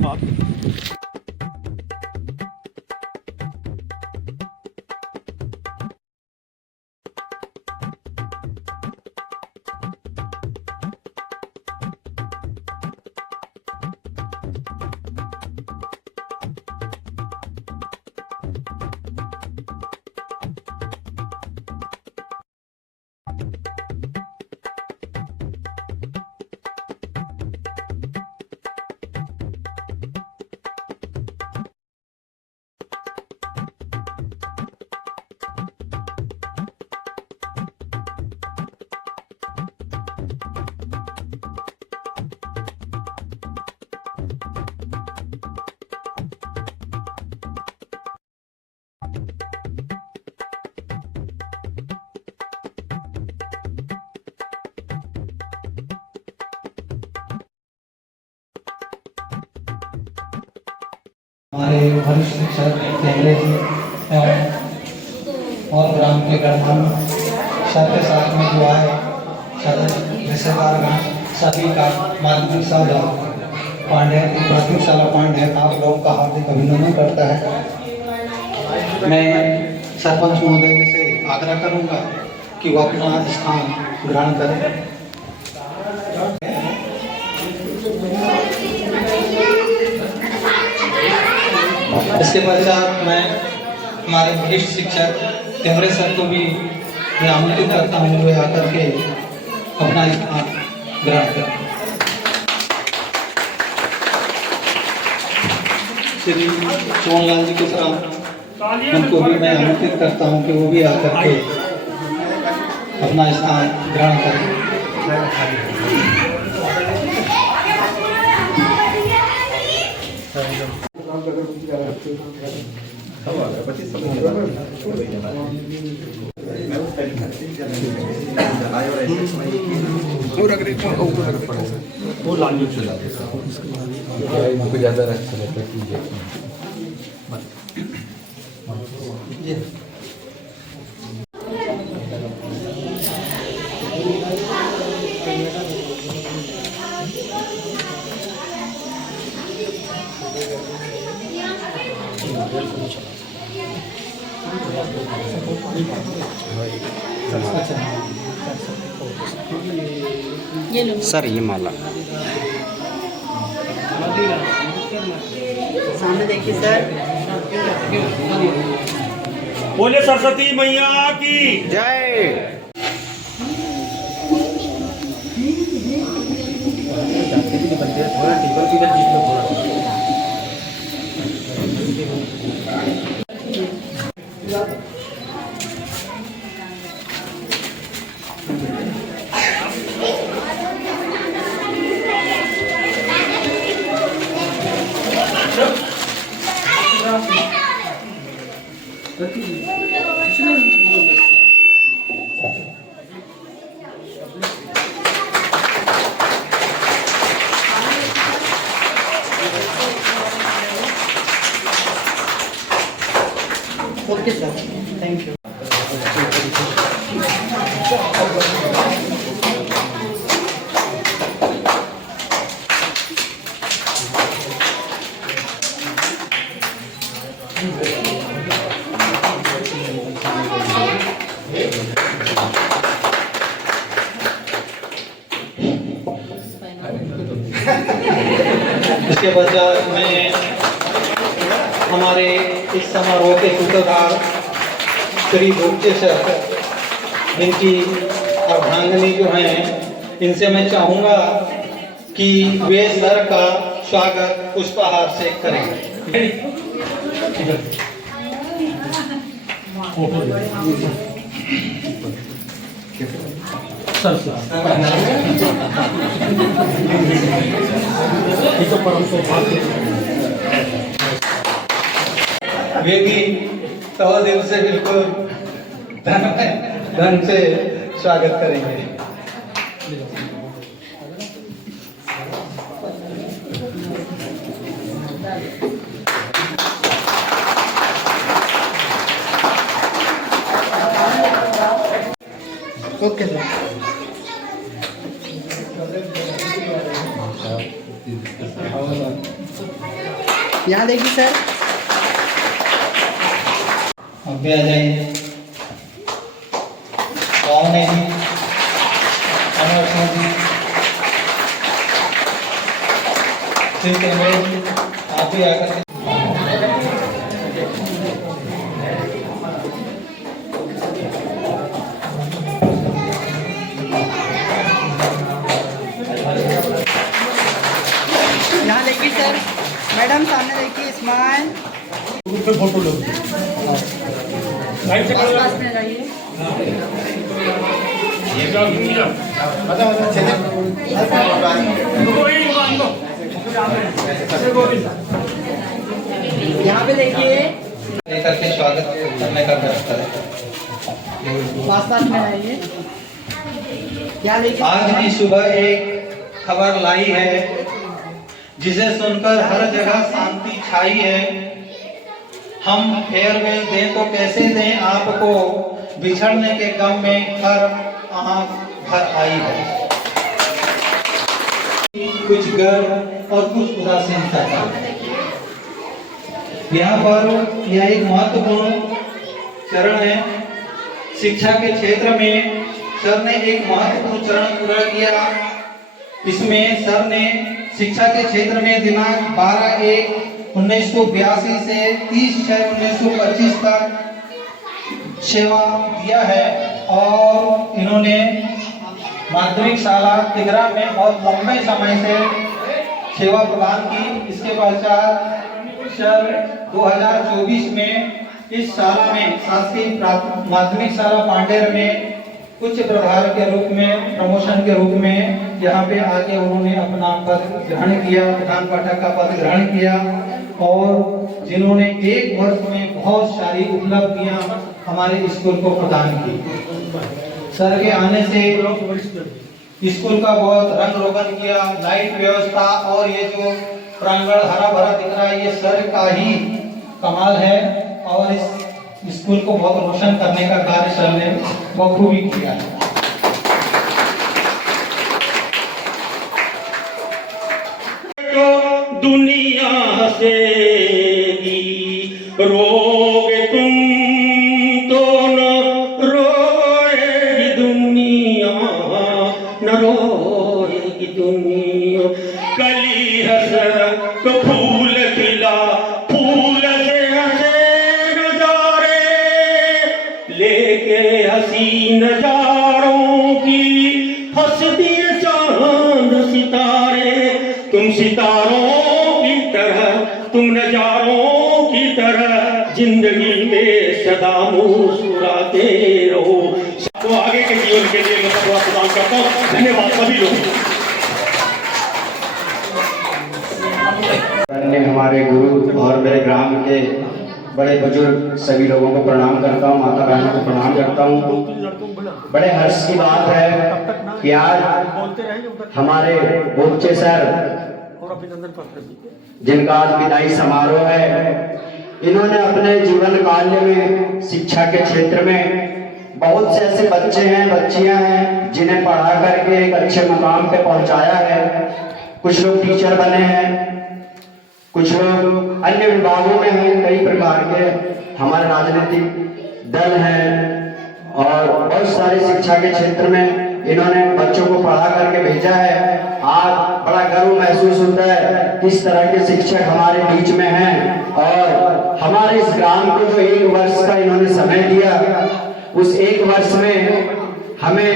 धन्यवाद। हमारे वरिष्ठ शिक्षक कैमरे जी और ग्राम के गणमान्य सबके साथ में जो आए रिश्तेदारगण सभी का माध्यमिक शाला पांडे आप लोग का हार्दिक अभिनंदन करता है। मैं सरपंच महोदय से आग्रह करूंगा कि वो अपना स्थान ग्रहण करें। इसके पश्चात मैं हमारे वरिष्ठ शिक्षक कैमरे सर को भी मैं आमंत्रित करता हूँ वे आकर के अपना स्थान ग्रहण करें। श्री सोनलाल जी के साथ उनको भी मैं आमंत्रित करता हूँ कि वो भी आकर के अपना स्थान ग्रहण करें। वो लाल मिर्च ज़्यादा अच्छा रहता है। सर ये माला सामने देखिए सर। बोले सरस्वती मैया की जय। Okay sir, thank you. इसके पश्चात मैं हमारे इस समारोह के सूत्रधार श्री भोगचे सर, इनकी अर्धांगिनी जो हैं, इनसे मैं चाहूँगा कि वे सर का स्वागत पुष्पहार से करें। वे भी तहे दिल से बिल्कुल धन से स्वागत करेंगे। Okay sir. यहाँ देखिए सर। अब भी आ जाइए। कौन है जी? अमर सिंह जी। फिर कैमरे जी, आप भी आकर के यहाँ देखिए सर। मैडम सामने देखिए, स्माइल। ग्रुप में फोटो लो। लाइट से पास करो। में लगाइए। ये जाओ घूम जाओ। कोई मान लो। यहाँ पे देखिए, लेकर के स्वागत करने का व्यवस्था है। पास में आइए। यहाँ देखिए, आज भी सुबह एक खबर लाई है जिसे सुनकर हर जगह शांति छाई है। हम फेयरवेल दें तो कैसे दें आपको, बिछड़ने के गम में हर आँख भर आई है। कुछ गर्व और कुछ उदासीनता था। यहाँ पर यह एक महत्वपूर्ण चरण है। शिक्षा के क्षेत्र में सर ने एक महत्वपूर्ण चरण पूरा किया। इसमें सर ने शिक्षा के क्षेत्र में दिनांक 12/1/1982 से 30/6/1925 तक सेवा दिया है और इन्होंने माध्यमिक शाला तिगरा में बहुत लंबे समय से सेवा प्रदान की। इसके पश्चात सर 2024 में इस शाला में शासकीय माध्यमिक शाला पांडेर में उच्च प्रभार के रूप में, प्रमोशन के रूप में यहाँ पे आके उन्होंने अपना पद ग्रहण किया, प्रधान पाठक का पद ग्रहण किया और जिन्होंने एक वर्ष में बहुत सारी उपलब्धियां हमारे स्कूल को प्रदान की। सर के आने से स्कूल का बहुत रंग रोगन किया, लाइट व्यवस्था और ये जो प्रांगण हरा भरा दिख रहा है, ये सर का ही कमाल है और इस स्कूल को बहुत रोशन करने का कार्य सर ने बखूबी किया है। तो दुनिया हंसेगी, रोगे तुम तो न रोएगी दुनिया, न रोएगी दुनिया। कली हंस तो फूल खिला, फूल से हंसे नजारे, लेके हसी नजारों की हंस दिए चांद सितारे। तुम सितारों की तरह, तुम नजारों की तरह जिंदगी में सदा मुस्कुराते रहो। तो आगे के जीवन के लिए मैं दुआ प्रदान करता हूँ। धन्यवाद सभी लोग। हमारे गुरु और मेरे ग्राम के बड़े बुजुर्ग सभी लोगों को प्रणाम करता हूँ, माता बहनों को प्रणाम करता हूँ। बड़े हर्ष की बात है कि आज हमारे बोचे सर, जिनका आज विदाई समारोह है, इन्होंने अपने जीवन काल में शिक्षा के क्षेत्र में बहुत से ऐसे बच्चे हैं, बच्चियां हैं जिन्हें पढ़ा करके एक अच्छे मुकाम पे पहुंचाया है। कुछ लोग टीचर बने हैं, कुछ लोग अन्य विभागों में हैं, कई प्रकार के हमारे राजनीतिक दल हैं और बहुत सारे शिक्षा के क्षेत्र में इन्होंने बच्चों को पढ़ा करके भेजा है। आज बड़ा गर्व महसूस होता है किस तरह के शिक्षक हमारे बीच में हैं और हमारे इस ग्राम को जो 1 वर्ष का इन्होंने समय दिया, उस 1 वर्ष में हमें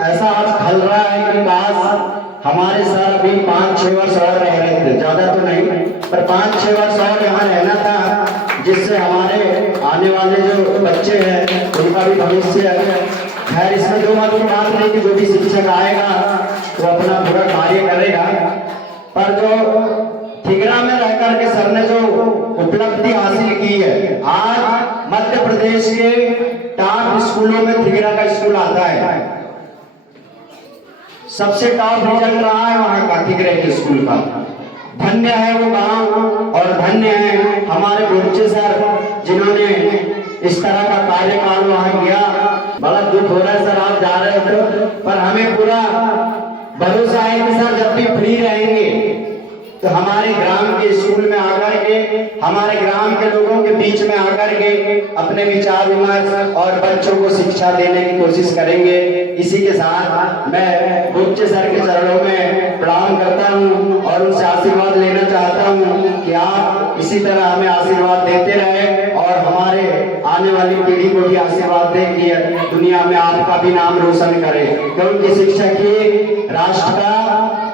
ऐसा आज खल रहा है कि काश हमारे साथ भी 5-6 वर्ष और रह रहे थे, ज्यादा तो नहीं पर 5-6 वर्ष और यहाँ रहना था, जिससे हमारे आने वाले जो बच्चे हैं उनका भी भविष्य। खैर इसमें जो बात नहीं कि जो भी शिक्षक आएगा तो अपना पूरा कार्य करेगा, पर जो थिगरा में रह करके सर ने जो उपलब्धि हासिल की है, आज मध्य प्रदेश के टॉप स्कूलों में थिगरा का स्कूल आता है। सबसे टॉप रिजल्ट रहा है वहां का थिगरे के स्कूल का। धन्य है वो गांव और धन्य है हमारे बोचे सर जिन्होंने इस तरह का कार्यकाल वहां किया। बड़ा दुख हो रहा है सर आप जा रहे हो, पर हमें पूरा भरोसा है कि सर जब भी फ्री रहेंगे तो हमारे ग्राम के स्कूल में आकर के, हमारे ग्राम के लोगों के बीच में आकर के अपने विचार विमर्श और बच्चों को शिक्षा देने की कोशिश करेंगे। इसी के साथ मैं गुप्त सर के चरणों में प्रणाम करता हूँ और उनसे आशीर्वाद लेना चाहता हूँ कि आप इसी तरह हमें आशीर्वाद देते रहे और हमारे आने वाली पीढ़ी को भी आशीर्वाद दें कि दुनिया में आपका भी नाम रोशन करे, क्योंकि शिक्षक ही राष्ट्र का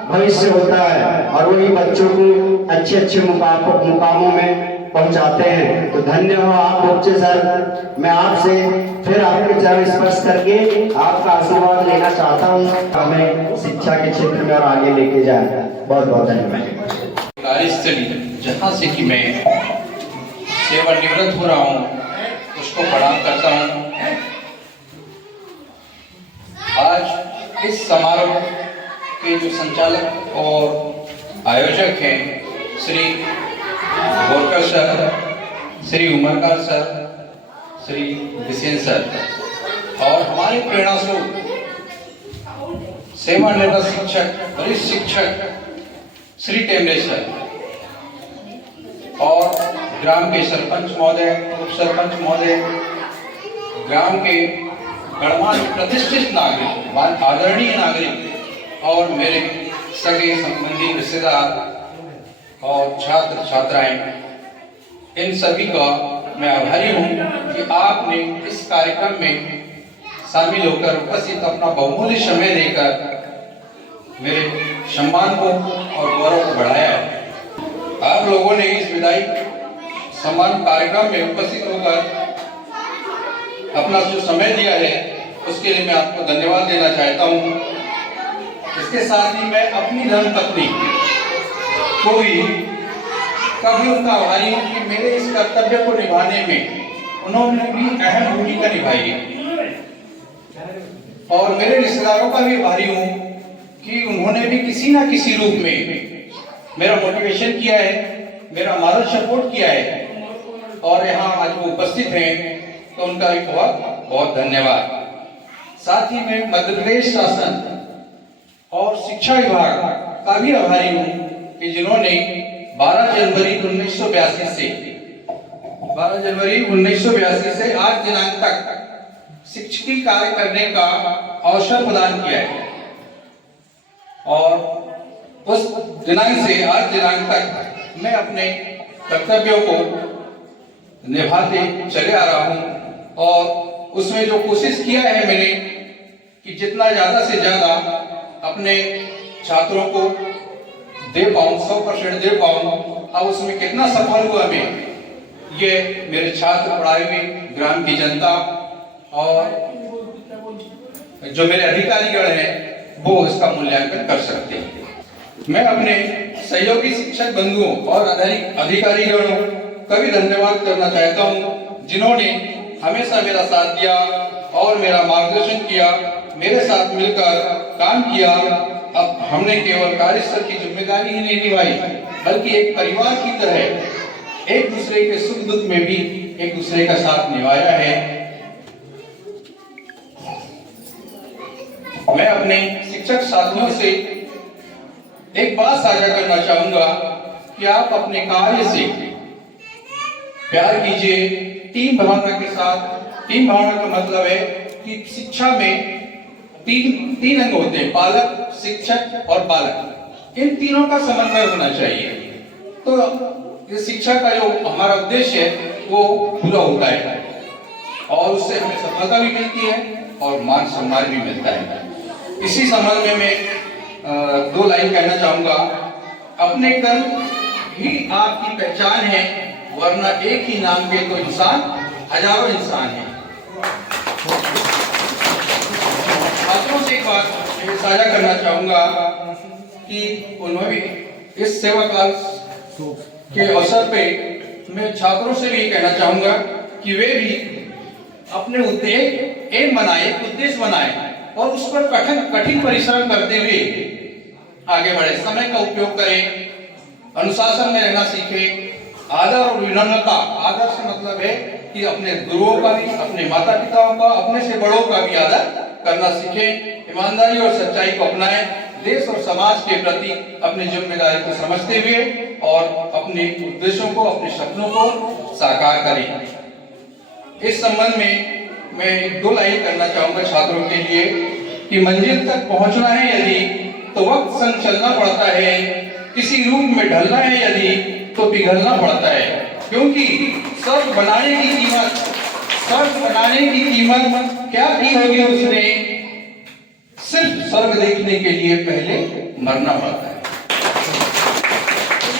भविष्य होता है और वही बच्चों को अच्छे अच्छे मुकामों में पहुंचाते हैं। तो धन्य हो आप बच्चे सर। मैं आपसे फिर आपके चरण स्पर्श करके आपका आशीर्वाद लेना चाहता हूं, हमें शिक्षा के क्षेत्र में और आगे लेके जाए। बहुत बहुत धन्यवाद। कार्यस्थली जहाँ से कि मैं सेवानिवृत्त हो रहा हूँ उसको प्रणाम करता हूँ। आज इस समारोह के जो संचालक और आयोजक हैं Shri Gorkar sir, Shri Umarkar sir, Shri Bisen sir और हमारे प्रेरणा स्रोत सेवानिवृत्त शिक्षक, वरिष्ठ शिक्षक श्री टेमरे सर और ग्राम के सरपंच महोदय, उप सरपंच महोदय, ग्राम के गणमान्य प्रतिष्ठित नागरिक, आदरणीय नागरिक और मेरे सगे संबंधी रिश्तेदार और छात्र छात्राएं, इन सभी का मैं आभारी हूं कि आपने इस कार्यक्रम में शामिल होकर उपस्थित अपना बहुमूल्य समय देकर मेरे सम्मान को और गौरव को बढ़ाया है। आप लोगों ने इस विदाई सम्मान कार्यक्रम में उपस्थित होकर अपना जो समय दिया है उसके लिए मैं आपको धन्यवाद देना चाहता हूं। इसके साथ ही मैं अपनी धर्मपत्नी को भी कभी उनका आभारी हूं कि मेरे इस कर्तव्य को निभाने में उन्होंने भी अहम भूमिका निभाई है और मेरे रिश्तेदारों का भी आभारी हूं कि उन्होंने भी किसी ना किसी रूप में मेरा मोटिवेशन किया है, मेरा मॉरल सपोर्ट किया है और यहाँ आज वो उपस्थित हैं तो उनका भी बहुत बहुत धन्यवाद। साथ ही मैं मध्य प्रदेश शासन और शिक्षा विभाग का भी आभारी हूँ कि जिन्होंने 12 जनवरी 1982 से आज दिनांक तक शिक्षकी कार्य करने का अवसर प्रदान किया है और उस दिनांक से आज दिनांक तक मैं अपने कर्तव्यों को निभाते चले आ रहा हूं और उसमें जो कोशिश किया है मैंने कि जितना ज्यादा से ज्यादा अपने छात्रों को दे पाऊं, 100% दे पाऊं। अब उसमें कितना सफल हुआ मैं, ये मेरे छात्र, पढ़ाई हुई ग्राम की जनता और जो मेरे अधिकारीगण हैं वो इसका मूल्यांकन कर सकते हैं। मैं अपने सहयोगी शिक्षक बंधुओं और अधिकारीगणों का भी धन्यवाद करना चाहता हूं जिन्होंने हमेशा मेरा साथ दिया और मेरा मार्गदर्शन किया, मेरे साथ मिलकर काम किया। अब हमने केवल कार्यस्थल की जिम्मेदारी ही नहीं निभाई बल्कि एक परिवार की तरह एक दूसरे के सुख दुख में भी एक दूसरे का साथ निभाया है। मैं अपने शिक्षक साथियों से एक बात साझा करना चाहूंगा कि आप अपने कार्य से प्यार कीजिए, टीम भावना के साथ। टीम भावना का मतलब है कि शिक्षा में तीन अंग होते हैं, पालक, शिक्षक और बालक। इन तीनों का समन्वय होना चाहिए तो ये शिक्षा का जो हमारा उद्देश्य है वो पूरा होता है और उससे हमें सफलता भी मिलती है और मान सम्मान भी मिलता है। इसी संबंध में मैं 2 लाइन कहना चाहूंगा। अपने कर्म ही आपकी पहचान है, वरना एक ही नाम के तो इंसान हजारों इंसान है। छात्रों से एक बात साझा करना चाहूंगा कि उन्होंने भी इस सेवा काल के अवसर पे मैं छात्रों से भी कहना चाहूंगा कि वे भी अपने उद्देश्य बनाए और उस पर कठिन परिश्रम करते हुए आगे बढ़े। समय का उपयोग करें, अनुशासन में रहना सीखें, आदर और विनम्रता। आदर से मतलब है कि अपने गुरुओं का भी, अपने माता पिताओं का, अपने से बड़ों का भी आदर करना सीखें। ईमानदारी और सच्चाई को अपनाएं देश और समाज के प्रति अपनी जिम्मेदारी को समझते हुए और अपने उद्देश्यों को, अपने सपनों को साकार करें। इस संबंध में मैं 2 लाइन करना चाहूंगा छात्रों के लिए कि मंजिल तक पहुंचना है यदि तो वक्त संग चलना पड़ता है, किसी रूप में ढलना है यदि तो पिघलना पड़ता है, क्योंकि स्वर्ग बनाने की कीमत क्या की होगी उसने, सिर्फ स्वर्ग देखने के लिए पहले मरना पड़ता है।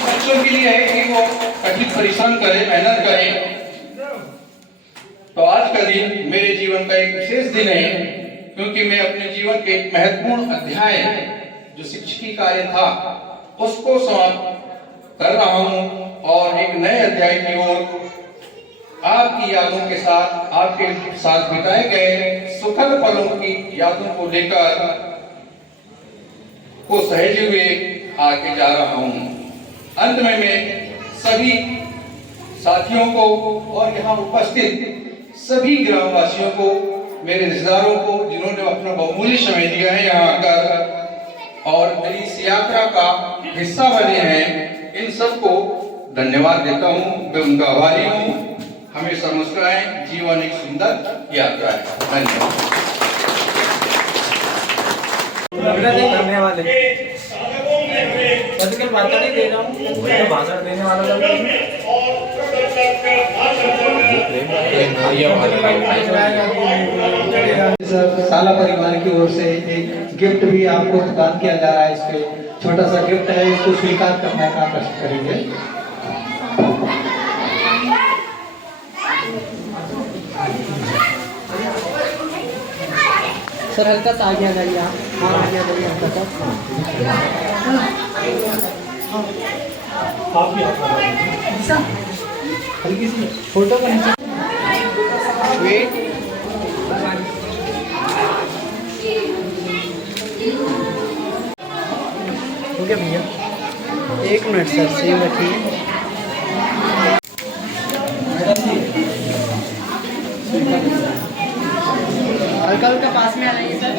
बच्चों के लिए है कि वो कठिन परिश्रम करें, मेहनत करें। तो आज का दिन मेरे जीवन का एक विशेष दिन है, क्योंकि मैं अपने जीवन के एक महत्वपूर्ण अध्याय जो शिक्षकी कार्य था उसको समाप्त कर रहा हूं और एक नए अध्याय की ओर आपकी यादों के साथ, आपके साथ बिताए गए सुखद पलों की यादों को लेकर को सहेजे हुए आगे जा रहा हूं। अंत में मैं सभी साथियों को और यहाँ उपस्थित सभी ग्रामवासियों को, मेरे रिश्तेदारों को जिन्होंने अपना बहुमूल्य समय दिया है यहाँ आकर और मेरी इस यात्रा का हिस्सा बने हैं, इन सबको धन्यवाद देता हूँ। मैं उनका आभारी हूँ। हमेशा मुस्कुराएं, जीवन एक सुंदर यात्रा है। धन्यवाद। करने वाले आजकल भाषण ही दे रहा हूँ, भाषण देने वाला साला परिवार की ओर से एक गिफ्ट भी आपको प्रदान किया जा रहा है। इसके छोटा सा गिफ्ट है, इसको स्वीकार करने का कष्ट करेंगे। सर हल्का सा आगे आ जाइए आप। हाँ आगे आ जाइए हल्का सा। आप भी हल्की सी फोटो का नीचे वेट। हो गया भैया, 1 मिनट सर, सेम रखिए। हल्का हल्का पास में आ जाइए सर।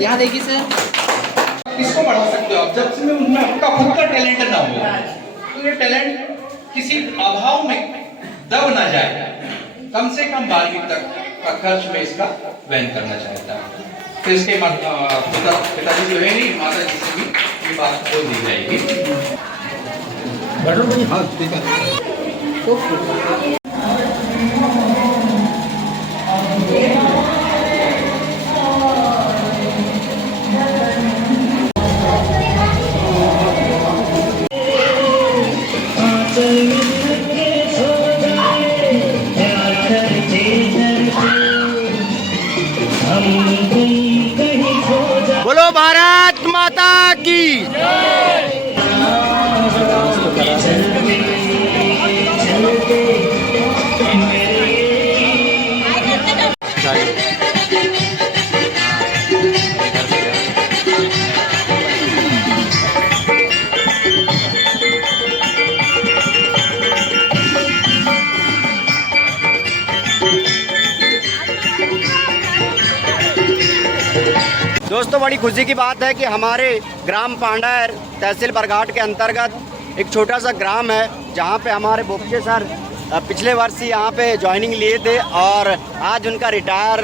यहाँ देखिए सर, किसको बढ़ा सकते हो आप जब से उनमें आपका खुद का टैलेंट ना हो, तो ये टैलेंट किसी अभाव में दब ना जाए। कम से कम 12वीं तक का खर्च में इसका वहन करना चाहता है। तो इसके पिताजी जो है नहीं, माता जी से भी ये बात बोल दी जाएगी। हाँ ठीक है। बोलो भारत माता की। दोस्तों बड़ी खुशी की बात है कि हमारे ग्राम पांडर तहसील बरघाट के अंतर्गत एक छोटा सा ग्राम है जहां पे हमारे बोपचे सर पिछले वर्ष ही यहाँ पे ज्वाइनिंग लिए थे और आज उनका रिटायर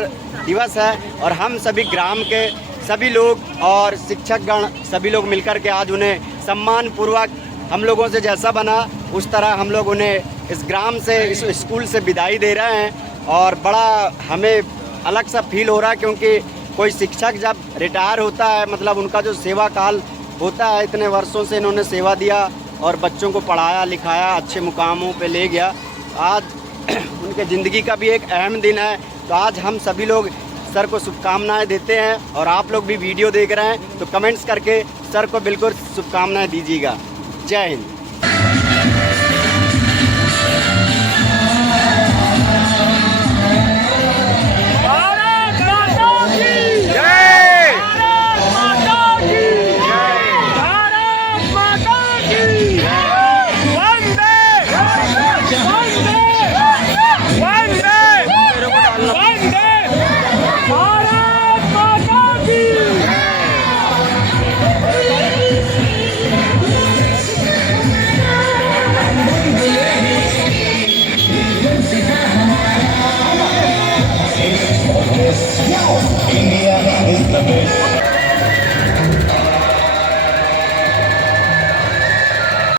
दिवस है और हम सभी ग्राम के सभी लोग और शिक्षकगण सभी लोग मिलकर के आज उन्हें सम्मान पूर्वक हम लोगों से जैसा बना उस तरह हम लोग उन्हें इस ग्राम से, इस स्कूल से विदाई दे रहे हैं। और बड़ा हमें अलग सा फील हो रहा है क्योंकि कोई शिक्षक जब रिटायर होता है मतलब उनका जो सेवा काल होता है, इतने वर्षों से इन्होंने सेवा दिया और बच्चों को पढ़ाया लिखाया, अच्छे मुकामों पे ले गया। आज उनके ज़िंदगी का भी एक अहम दिन है। तो आज हम सभी लोग सर को शुभकामनाएं देते हैं और आप लोग भी वीडियो देख रहे हैं तो कमेंट्स करके सर को बिल्कुल शुभकामनाएं दीजिएगा। जय हिंद। मतलब